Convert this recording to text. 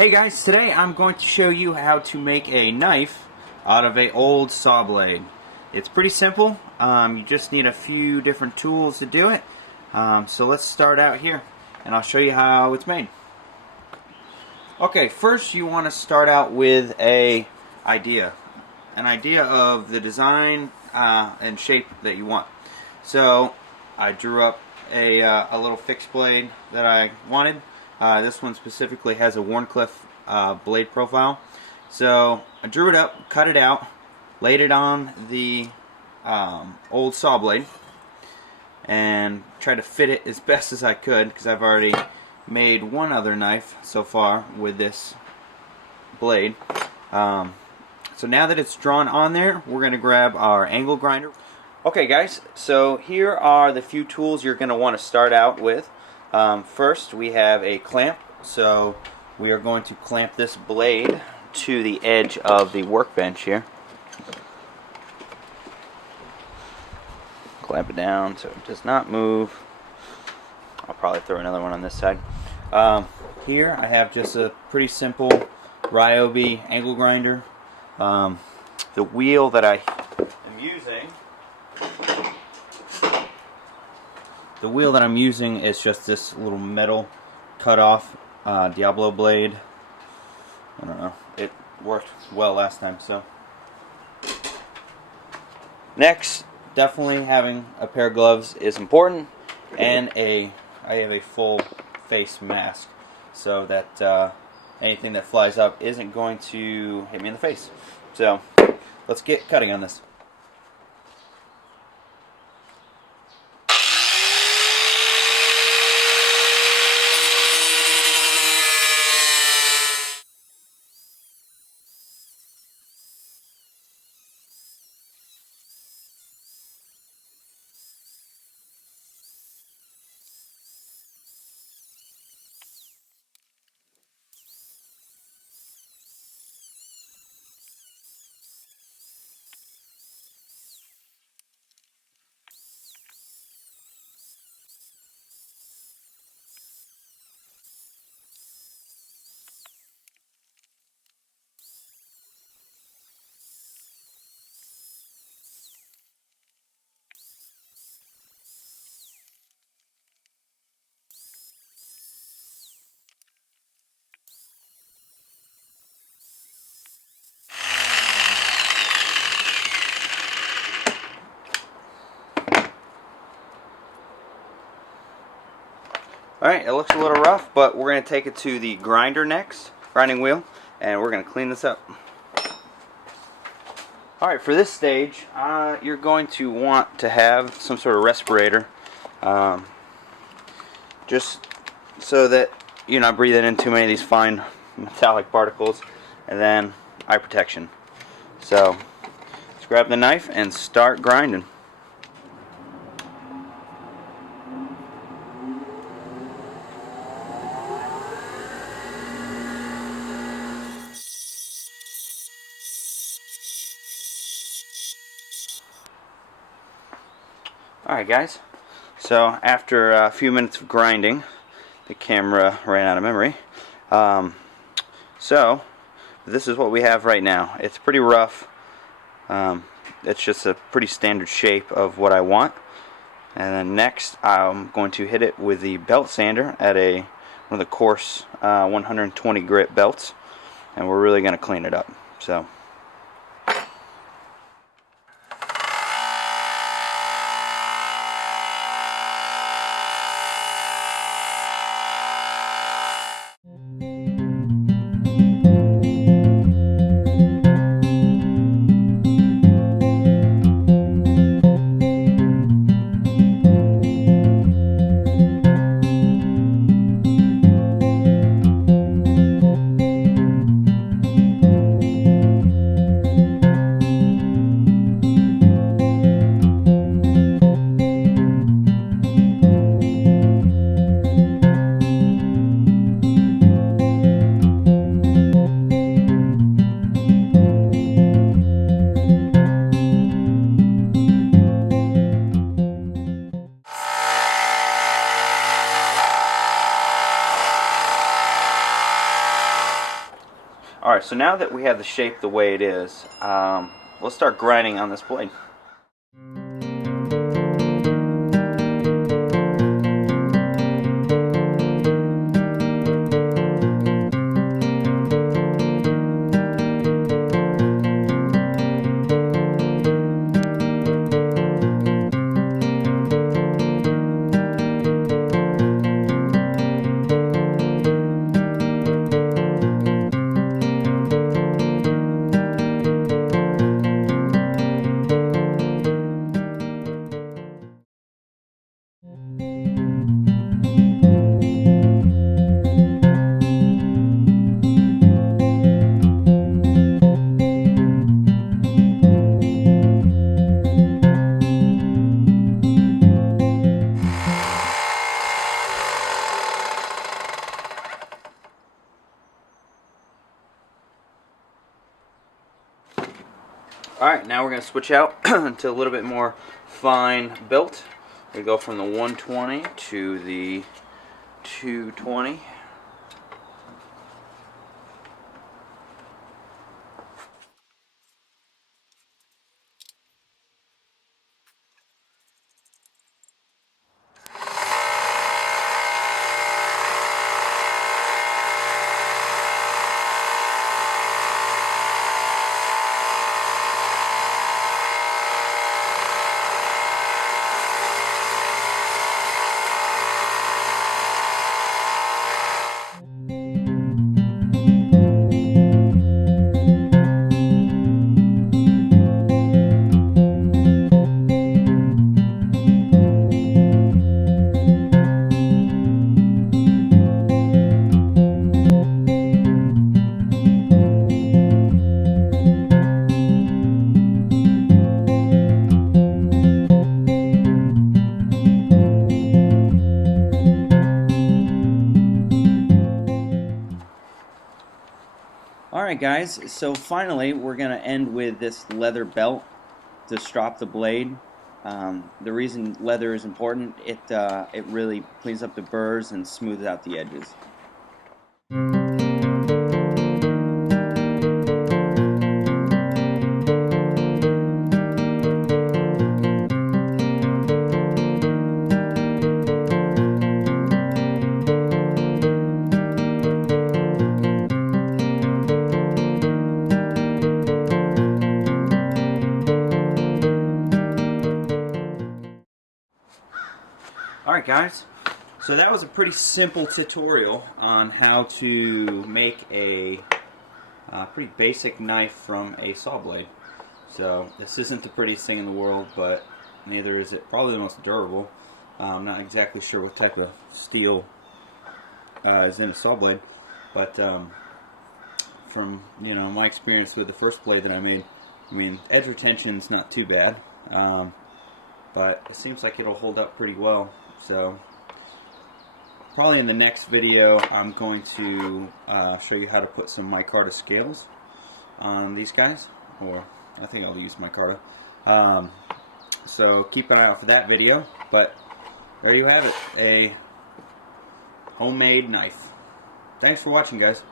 Hey guys, today I'm going to show you how to make a knife out of an old saw blade. It's pretty simple. You just need a few different tools to do it. So let's start out here and I'll show you how it's made. Okay, first you want to start out with an idea of the design and shape that you want. So I drew up a little fixed blade that I wanted. This one specifically has a Wharncliffe blade profile. So I drew it up, cut it out, laid it on the old saw blade, and tried to fit it as best as I could because I've already made one other knife so far with this blade. So now that it's drawn on there, we're going to grab our angle grinder. Okay guys, so here are the few tools you're going to want to start out with. First we have a clamp, so we are going to clamp this blade to the edge of the workbench here. Clamp it down so it does not move. I'll probably throw another one on this side. Here I have just a pretty simple Ryobi angle grinder. The wheel that I am using is just this little metal cut off Diablo blade. I don't know, it worked well last time. So next, definitely having a pair of gloves is important, and I have a full face mask so that anything that flies up isn't going to hit me in the face. So let's get cutting on this. Alright, it looks a little rough, but we're going to take it to the grinder next, grinding wheel, and we're going to clean this up. Alright, for this stage, you're going to want to have some sort of respirator, just so that you're not breathing in too many of these fine metallic particles, and then eye protection. So, let's grab the knife and start grinding. Alright guys, so after a few minutes of grinding, the camera ran out of memory. So this is what we have right now. It's pretty rough. It's just a pretty standard shape of what I want. And then next I'm going to hit it with the belt sander at one of the coarse 120 grit belts, and we're really going to clean it up. So Alright, so now that we have the shape the way it is, let's start grinding on this blade. Alright, now we're going to switch out to a little bit more fine built. We go from the 120 to the 220. Alright guys, so finally we're going to end with this leather belt to strop the blade. The reason leather is important, it really cleans up the burrs and smooths out the edges. Alright guys, so that was a pretty simple tutorial on how to make a pretty basic knife from a saw blade. So this isn't the prettiest thing in the world, but neither is it probably the most durable. I'm not exactly sure what type of steel is in a saw blade, but from my experience with the first blade that I made, I mean edge retention's not too bad, but it seems like it'll hold up pretty well. So probably in the next video I'm going to show you how to put some micarta scales on these guys, or I think I'll use micarta. So keep an eye out for that video, but there you have it, a homemade knife. Thanks for watching guys.